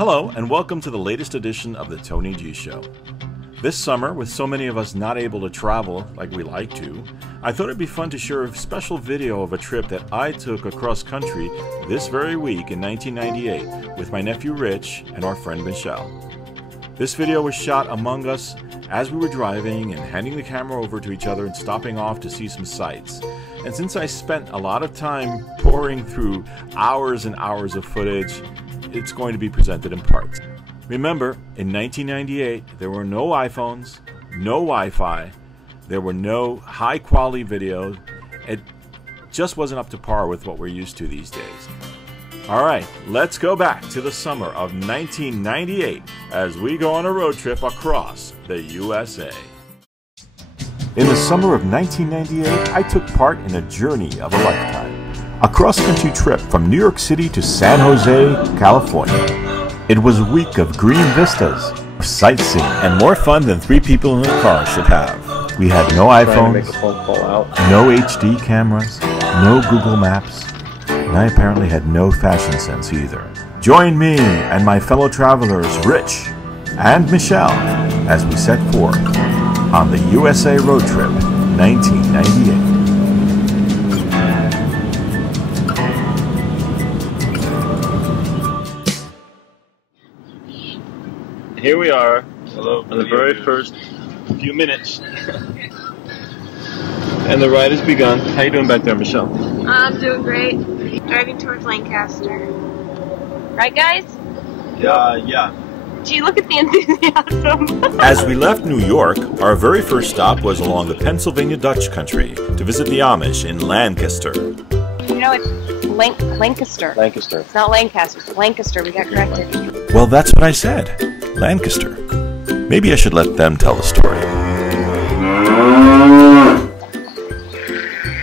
Hello, and welcome to the latest edition of the Tony G Show. This summer, with so many of us not able to travel like we like to, I thought it'd be fun to share a special video of a trip that I took across country this very week in 1998 with my nephew Rich and our friend Michelle. This video was shot among us as we were driving and handing the camera over to each other and stopping off to see some sights. And since I spent a lot of time pouring through hours and hours of footage, it's going to be presented in parts. Remember, in 1998, there were no iPhones, no Wi-Fi, there were no high-quality videos. It just wasn't up to par with what we're used to these days. All right, let's go back to the summer of 1998 as we go on a road trip across the USA. In the summer of 1998, I took part in a journey of a lifetime. A cross-country trip from New York City to San Jose, California. It was a week of green vistas, sightseeing, and more fun than three people in a car should have. We had no iPhones, no HD cameras, no Google Maps, and I apparently had no fashion sense either. Join me and my fellow travelers Rich and Michelle as we set forth on the USA Road Trip 1998. Here we are. Hello. On the very first few minutes. And the ride has begun. How you doing back there, Michelle? I'm doing great. Driving towards Lancaster. Right, guys? Yeah. Gee, look at the enthusiasm. As we left New York, our very first stop was along the Pennsylvania Dutch country to visit the Amish in Lancaster. You know, it's Lancaster. Lancaster. It's not Lancaster, it's Lancaster. We got corrected. Well, that's what I said. Lancaster. Maybe I should let them tell the story.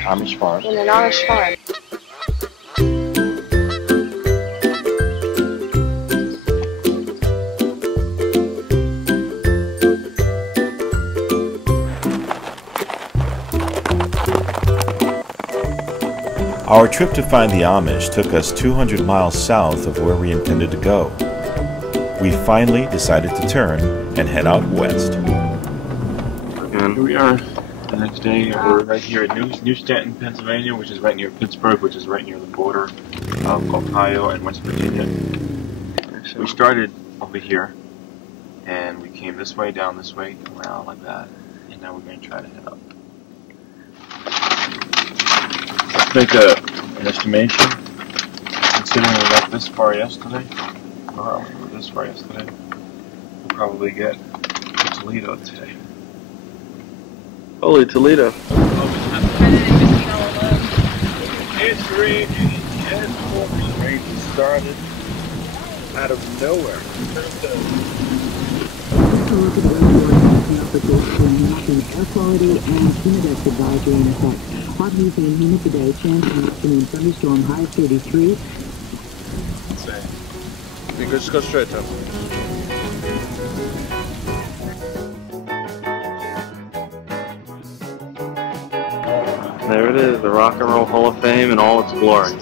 Amish farm. In an Amish farm. Our trip to find the Amish took us 200 miles south of where we intended to go. We finally decided to turn and head out west. And here we are the next day. We're right here at New Stanton, Pennsylvania, which is right near Pittsburgh, which is right near the border of Ohio and West Virginia. So we started over here, and we came this way, down this way, around like that, and now we're going to try to head up. Let's make an estimation. Considering we got this far yesterday, or we were this far yesterday, we'll probably get to Toledo today. Holy Toledo! It's raining. It's rain started out of nowhere. Air quality and humidity advisory in effect. Hot, humid, and humid today. Chance of an afternoon thunderstorm. High 33. You just go straight, Tom. There it is, the Rock and Roll Hall of Fame in all its glory.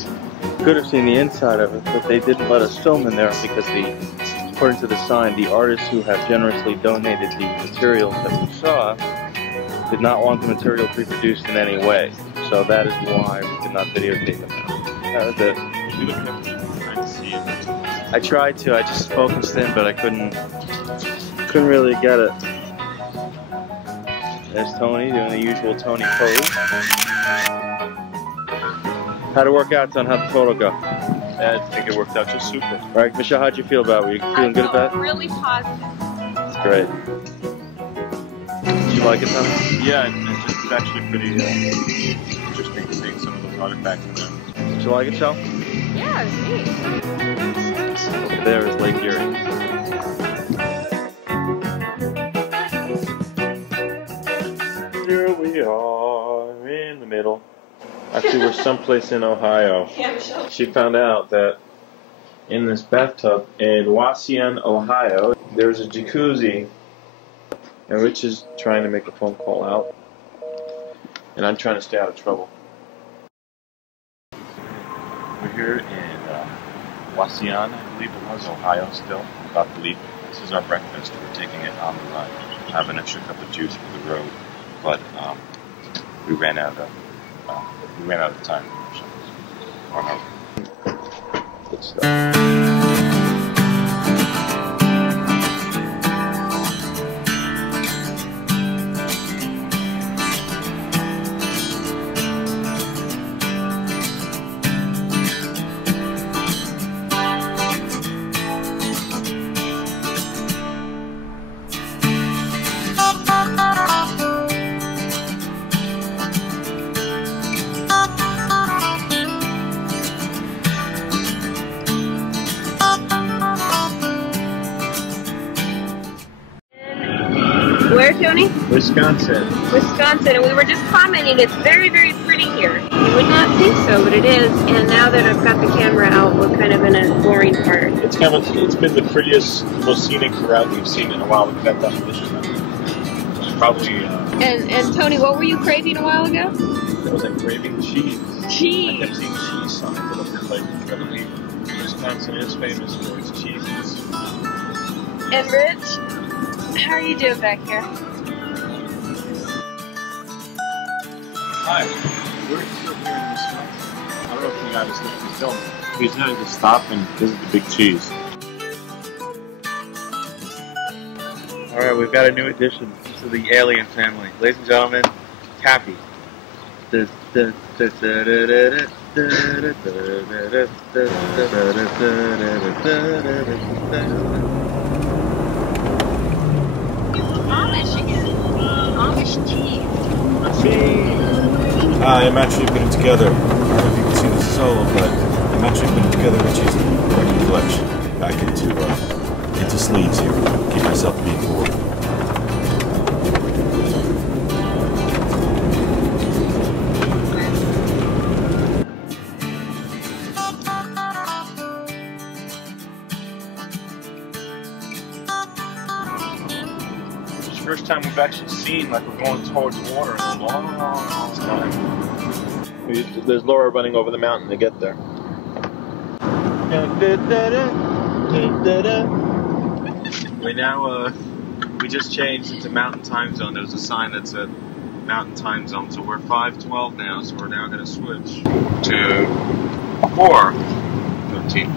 Could have seen the inside of it, but they didn't let us film in there because according to the sign, the artists who have generously donated the materials that we saw did not want the materials reproduced in any way. So that is why we did not videotape them. That was it. I tried to, I just focused in, but I couldn't really get it. There's Tony doing the usual Tony pose. How'd it work out, Ton? How'd the photo go? I think it worked out just super. Right, Michelle, how'd you feel about it? Were you feeling good about it? Really positive. That's great. Did you like it, Ton? Yeah, it's actually pretty interesting seeing some of those artifacts in there. Did you like it, Shell? Yeah, it was neat. Over there is Lake Erie. Here we are in the middle. Actually, we're someplace in Ohio. She found out that in this bathtub in Wauseon, Ohio, there's a jacuzzi, and Rich is trying to make a phone call out, and I'm trying to stay out of trouble. We're here in Wauseon, I believe it was, Ohio still, about to leave. This is our breakfast. We're taking it on the run. I have an extra cup of juice for the road, but we ran out of time. Or no. Good stuff. Where, Tony? Wisconsin. Wisconsin, and we were just commenting, it's very, very pretty here. You would not think so, but it is, and now that I've got the camera out, we're kind of in a boring part. It's been the prettiest, most scenic route we've seen in a while. We've got that mission. Probably. And Tony, what were you craving a while ago? It was like craving cheese. Cheese. I kept seeing cheese signs. It looked like incredibly. Wisconsin is famous for its cheeses. And Rich, how are you doing back here? Hi, we're still here in Wisconsin. I don't know if you guys look at the film. We decided to stop and visit the big cheese. Alright, we've got a new addition to the alien family. Ladies and gentlemen, Cappy. Amish again. Amish cheese. I'm actually putting together, I don't know if you can see this solo, but I'm actually putting together Richie's record collection back into sleeves here. Keep myself being bored. First time we've actually seen like we're going towards water in a long time. There's Laura running over the mountain to get there. We just changed into mountain time zone. There's a sign that said mountain time zone, so we're 5:12 now, so we're now going to switch to 4:13.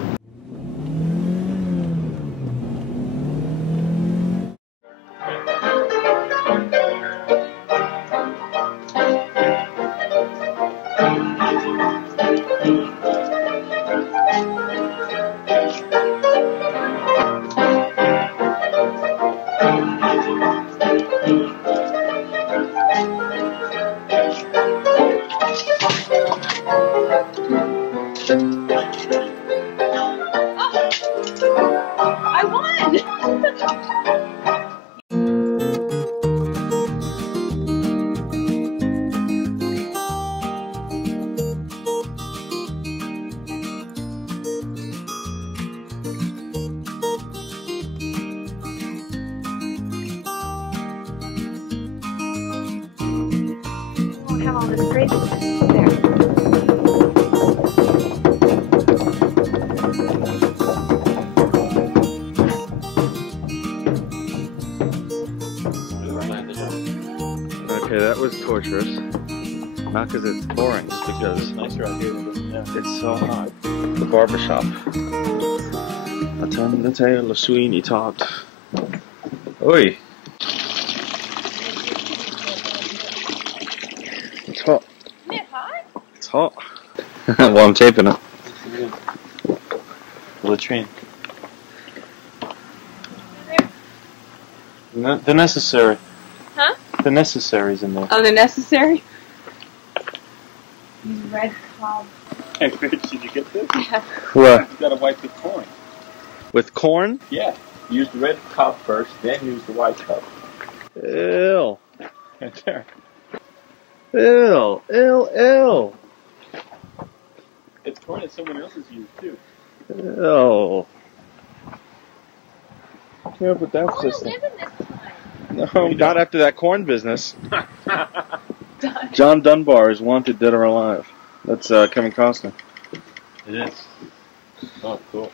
I won! Won't have all this craziness there. Okay, that was torturous. Not because it's boring, just because It's nicer out here. it's so hot. The barbershop. Attend the tale of Sweeney Todd. Oi! It's hot. Isn't it hot? It's hot. Well, I'm taping it. Latrine. The necessary. Huh? The necessary's in there. Oh, the necessary? Red cob. Hey, Rich, did you get this? Yeah. What? You gotta wipe the corn. With corn? Yeah. Use the red cup first, then use the white cup. Ew. Right there. Ew. Ew. Ew. It's corn that someone else has used too. Ew. Yeah, but that's just... No, not after that corn business. John Dunbar is wanted dead or alive. That's Kevin Costner. It is. Oh, cool.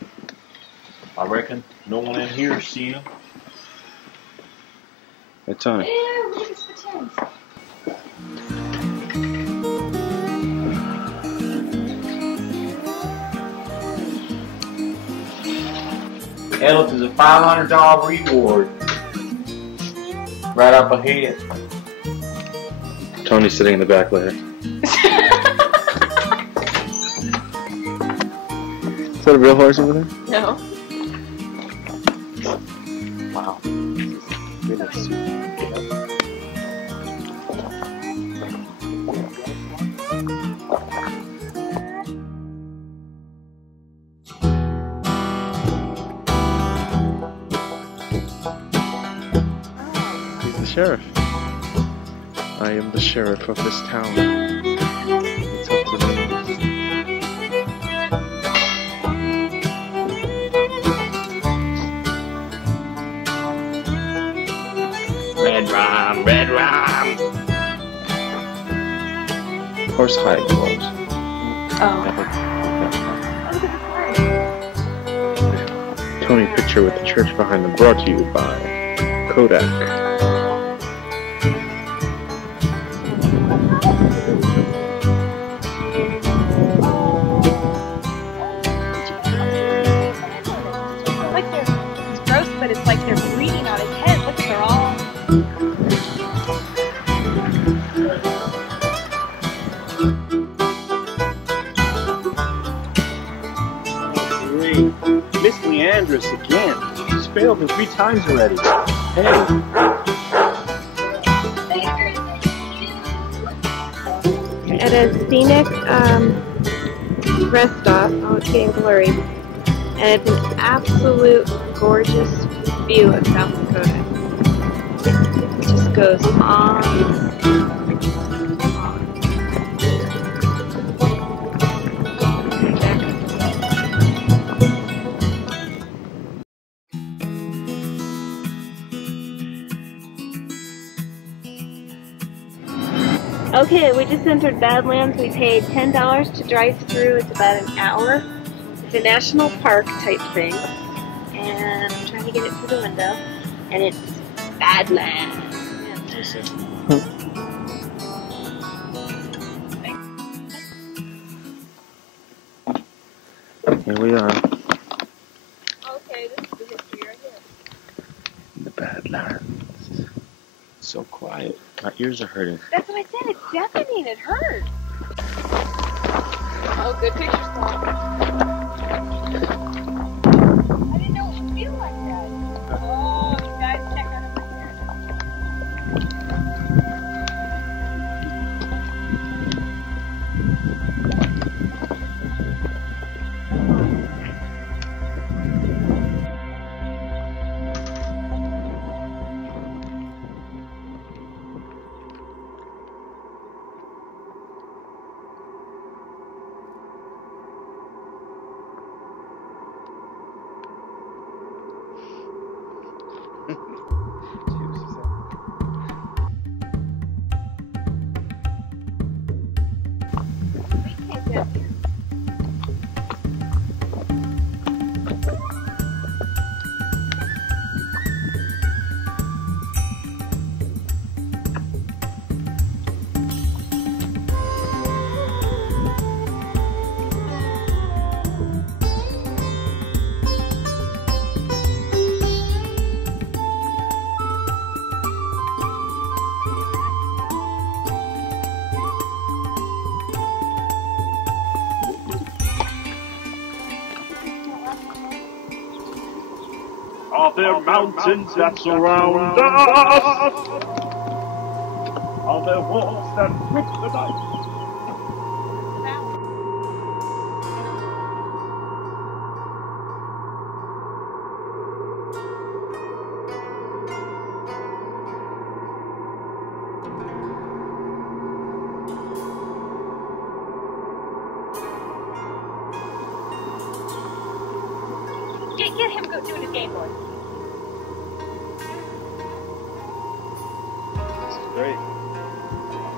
I reckon no one in here see him. Hey, Tony. Yeah, look at this pretend. Hey, look, there's a $500 reward right up ahead. Tony's sitting in the back later. Is that a real horse over there? No. Wow. Goodness. He's the sheriff. I am the sheriff of this town. It's up to me. Red rum, red rum. Horse hide gloves. Oh. Tony picture with the church behind them, brought to you by Kodak. It's gross, but it's like they're breathing on his head. Look, they're all. Great. Miss Leandris again. She's failed me 3 times already. Hey. At a scenic rest stop. Oh, it's getting blurry. And it's an absolute gorgeous view of South Dakota. It just goes on. Okay, we just entered Badlands. We paid $10 to drive through. It's about an hour. It's a national park type thing. And I'm trying to get it through the window. And it's Badlands. Here we are. Okay, this is the history right here. The Badlands. So quiet. My ears are hurting. That's what I said. It's deafening. It hurts. Oh, good picture spot. I didn't know it would feel like that. Oh, you guys check out over here. Are there mountains that surround us? Are there walls that grip the night? Get him go doing his skateboard. This is great.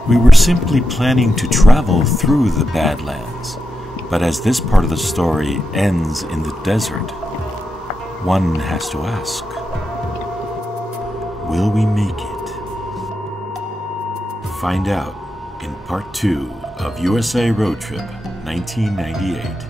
We were simply planning to travel through the Badlands, But as this part of the story ends in the desert, one has to ask, will we make it? Find out in part 2 of USA Road Trip 1998.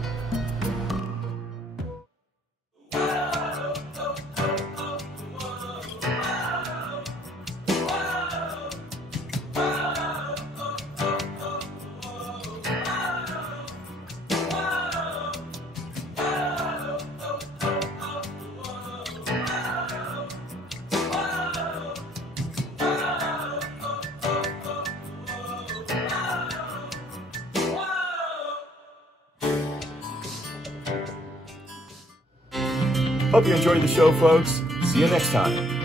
Hope you enjoyed the show, folks. See you next time.